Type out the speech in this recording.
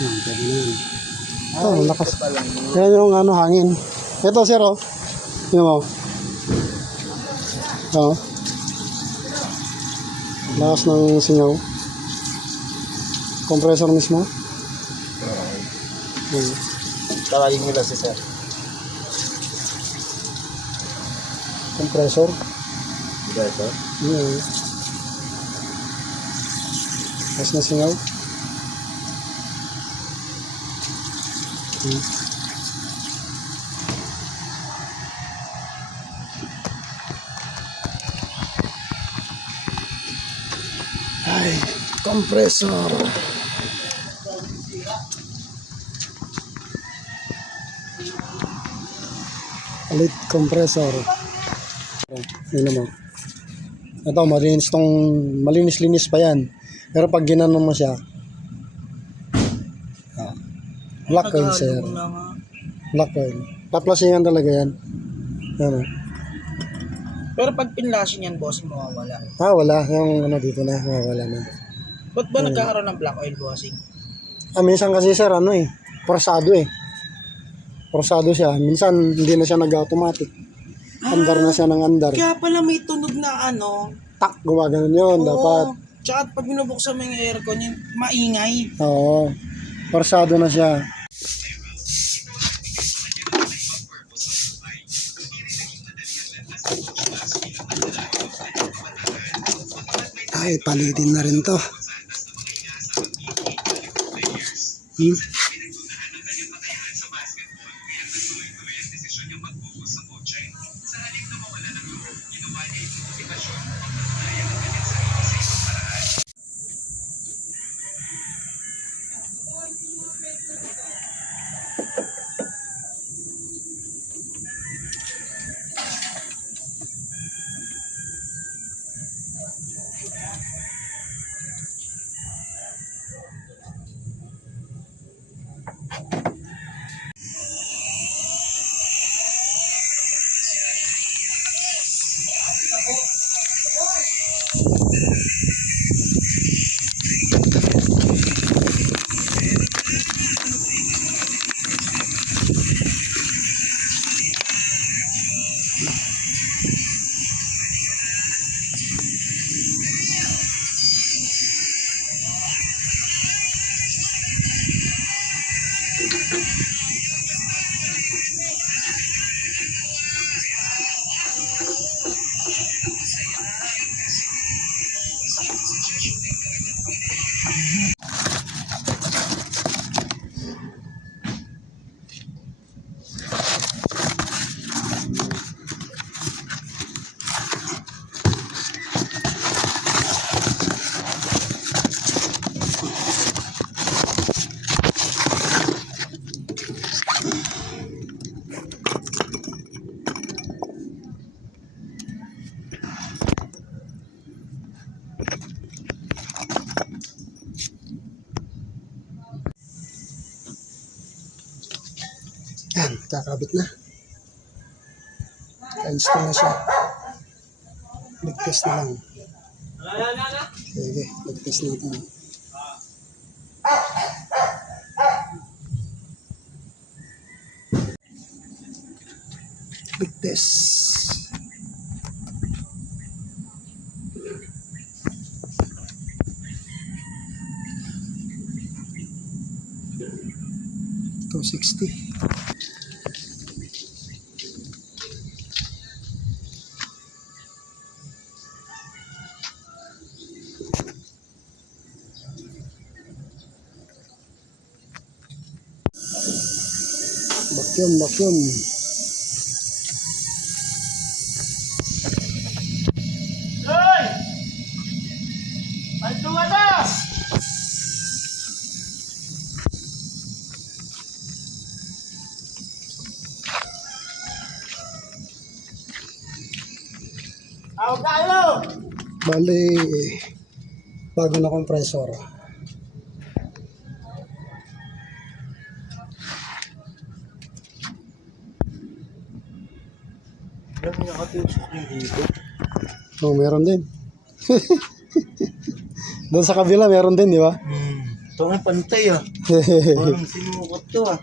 Yan, pwede na yan. Ito, lakas. Yan yung ano, hangin. Ito, sir, oh. Yun mo. Oo. Lakas ng singaw. Compressor mismo. Tawagin mo lang si sir. Compressor. Ito? Yun. Lakas na singaw. Ay, compressor. Palit compressor. Yun naman. Ito, malinis-linis pa yan. Pero pag ginano mo siya, black oil, sir. Black oil. Paplasingan talaga yan. Ano? Pero pag pinlasin yan, bossing, mawawala. Wala. Yung ano dito na, mawawala na. Ba't ba nagkakaroon ng black oil, bossing? Minsan kasi, sir, ano eh, forsado eh. Forsado siya. Minsan, hindi na siya nag-automatic. Andar na siya ng andar. Kaya pala may tunog na ano. Tak, gumagano yun, dapat. Tsaka pag binubuksan mo yung aircon, yung maingay. Oo. Forsado na siya. Ay, palitin na rin to. Yan, kakabit na. Ka-install na siya. Nag-test na lang. Sige, nag-test natin. Nag-test. $260. Vacuum. Hoy! Pantungan na! Awag tayo! Bali, bago na compressor. Yung nakatusok yung dito. Oh, meron din. Doon sa kabila, meron din, di ba? Ito nga pantay ah. Parang sinukot to ah.